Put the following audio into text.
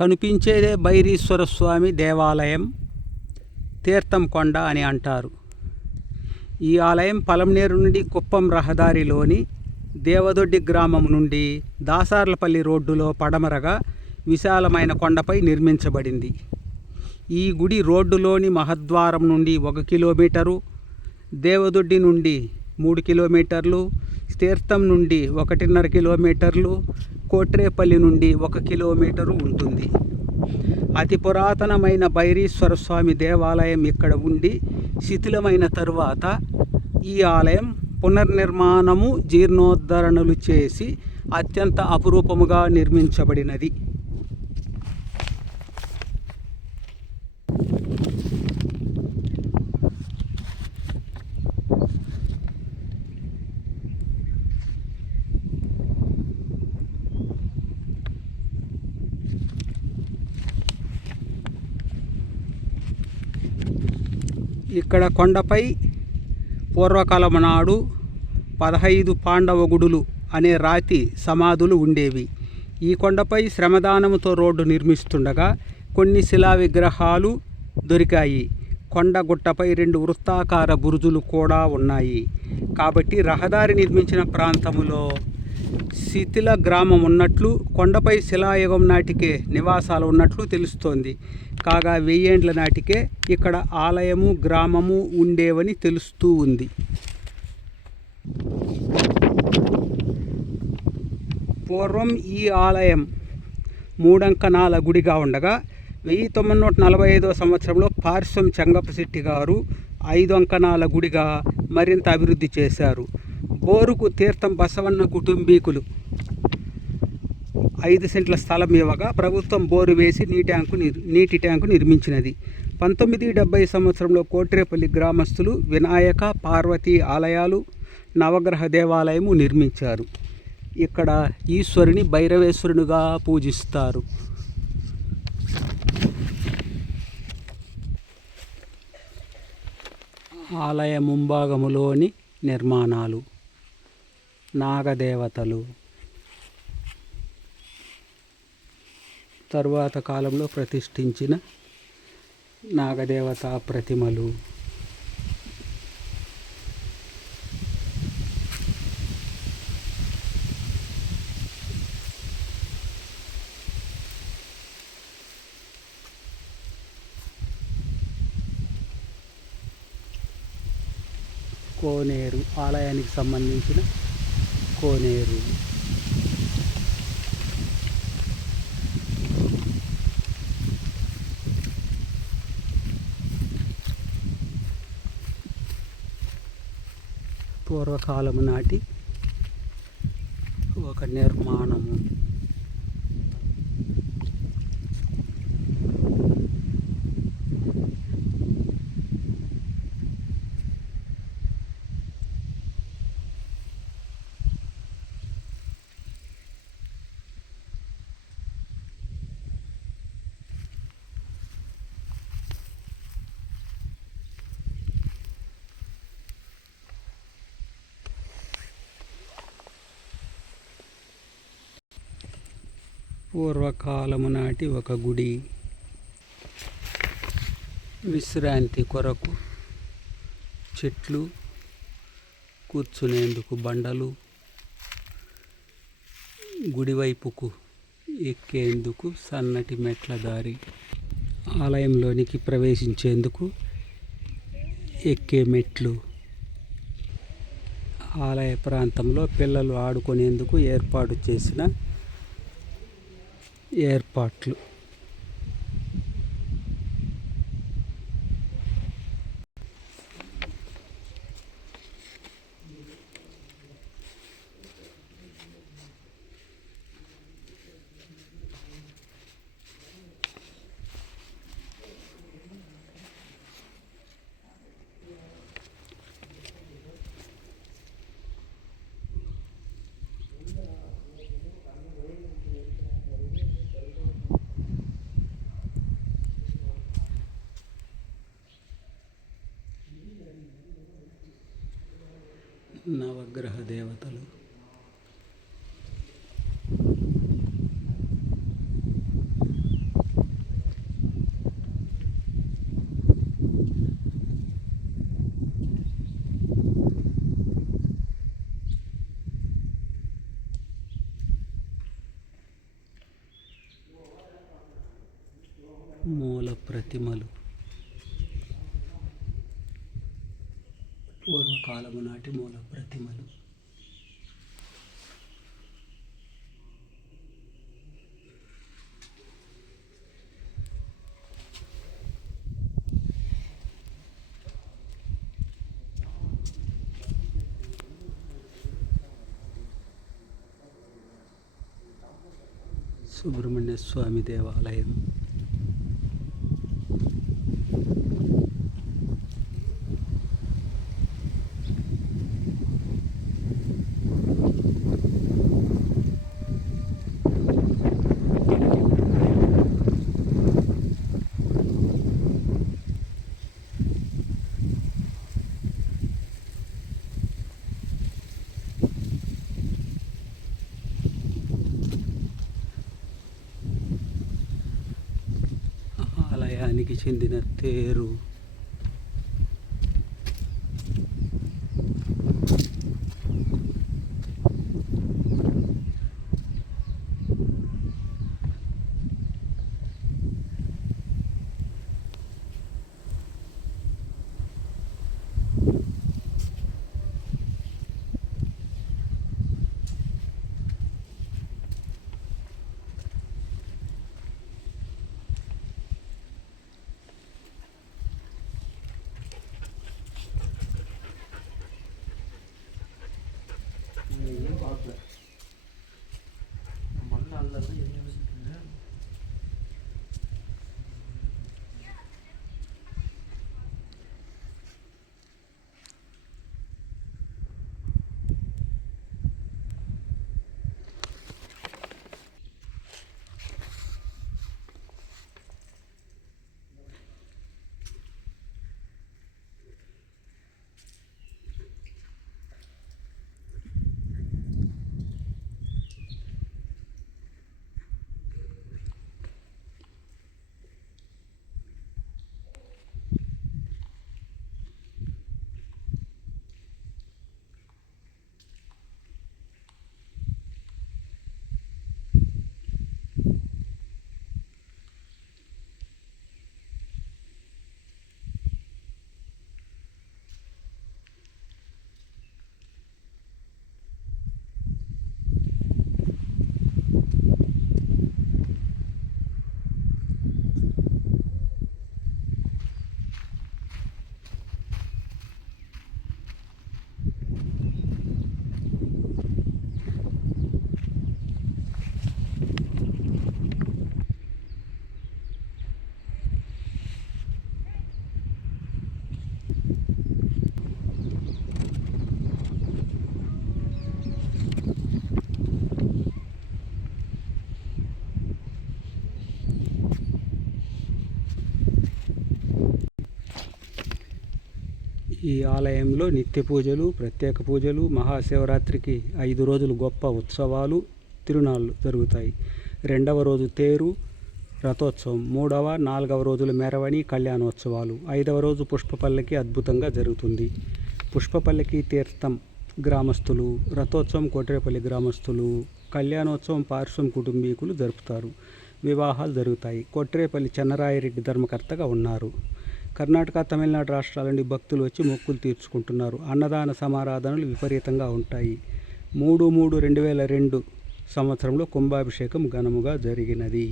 కనిపించేదే భైరీశ్వర స్వామి దేవాలయం, తీర్థం కొండ అని అంటారు. ఈ ఆలయం పలమనేరు నుండి కుప్పం రహదారిలోని దేవదొడ్డి గ్రామం నుండి దాసార్లపల్లి రోడ్డులో పడమరగా విశాలమైన కొండపై నిర్మించబడింది. ఈ గుడి రోడ్డులోని మహద్వారం నుండి 1 కిలోమీటరు, దేవదొడ్డి నుండి 3 కిలోమీటర్లు, తీర్థం నుండి 1.5 కిలోమీటర్లు, కోట్రేపల్లి నుండి 1 కిలోమీటరు ఉంటుంది. అతి పురాతనమైన భైరీశ్వర స్వామి దేవాలయం ఇక్కడ ఉండి శిథిలమైన తరువాత ఈ ఆలయం పునర్నిర్మాణము, జీర్ణోద్ధరణలు చేసి అత్యంత అపురూపముగా నిర్మించబడినది. ఇక్కడ కొండపై పూర్వకాలం నాడు 15 పాండవ గుడులు అనే రాతి సమాధులు ఉండేవి. ఈ కొండపై శ్రమదానముతో రోడ్డు నిర్మిస్తుండగా కొన్ని శిలా విగ్రహాలు దొరికాయి. కొండ గుట్టపై 2 వృత్తాకార బురుజులు కూడా ఉన్నాయి. కాబట్టి రహదారి నిర్మించిన ప్రాంతములో శిథిల గ్రామం ఉన్నట్లు, కొండపై శిలాయుగం నాటికే నివాసాలు ఉన్నట్లు తెలుస్తోంది. కాగా 1000 ఏండ్ల నాటికే ఇక్కడ ఆలయము, గ్రామము ఉండేవని తెలుస్తూ ఉంది. పూర్వం ఈ ఆలయం 3 అంకణాల గుడిగా ఉండగా 1945వ సంవత్సరంలో పార్శ్వం చెంగప్పశెట్టి గారు 5 అంకణాల గుడిగా మరింత అభివృద్ధి చేశారు. బోరుకు తీర్థం బసవన్న కుటుంబీకులు 5 సెంట్ల స్థలం ఇవ్వగా ప్రభుత్వం బోరు వేసి నీటి ట్యాంకు నిర్మించినది. 1970 సంవత్సరంలో కోట్రేపల్లి గ్రామస్తులు వినాయక, పార్వతీ ఆలయాలు, నవగ్రహ దేవాలయము నిర్మించారు. ఇక్కడ ఈశ్వరుని భైరవేశ్వరునిగా పూజిస్తారు. ఆలయ ముంభాగములోని నిర్మాణాలు, నాగదేవతలు, తరువాత కాలంలో ప్రతిష్ఠించిన నాగదేవత ప్రతిమలు, కోనేరు, ఆలయానికి సంబంధించిన కోనేరు, పూర్వకాలము నాటి ఒక నిర్మాణము. పూర్వకాలము నాటి ఒక గుడి. విశ్రాంతి కొరకు చెట్లు, కూర్చునేందుకు బండలు, గుడివైపుకు ఎక్కేందుకు సన్నటి మెట్ల దారి, ఆలయంలోనికి ప్రవేశించేందుకు ఎక్కే మెట్లు, ఆలయ ప్రాంతంలో పిల్లలు ఆడుకునేందుకు ఏర్పాటు చేసిన ఏర్పాట్లు. నవగ్రహ దేవతలు, మూల ప్రతిమలు పూర్వకాలము నాటి మూల ప్రతిమలు. సుబ్రహ్మణ్య స్వామి దేవాలయం. ఆలయానికి చెందిన తేరు. ఈ ఆలయంలో నిత్య పూజలు, ప్రత్యేక పూజలు, మహాశివరాత్రికి 5 రోజులు గొప్ప ఉత్సవాలు, తిరునాళ్ళు జరుగుతాయి. 2వ రోజు తేరు, రథోత్సవం. 3వ, 4వ రోజులు మెరవణి, కళ్యాణోత్సవాలు. 5వ రోజు పుష్పపల్లకి అద్భుతంగా జరుగుతుంది. పుష్పపల్లకి తీర్థం గ్రామస్తులు, రథోత్సవం కొట్రేపల్లి గ్రామస్తులు, కళ్యాణోత్సవం పార్శ్వం కుటుంబీకులు జరుపుతారు. వివాహాలు జరుగుతాయి. కొట్రేపల్లి చెన్నరాయరెడ్డి ధర్మకర్తగా ఉన్నారు. కర్ణాటక, తమిళనాడు రాష్ట్రాల నుండి భక్తులు వచ్చి మొక్కులు తీర్చుకుంటున్నారు. అన్నదాన సమారాధనలు విపరీతంగా ఉంటాయి. 3/3/2002 సంవత్సరంలో కుంభాభిషేకం ఘనముగా జరిగినది.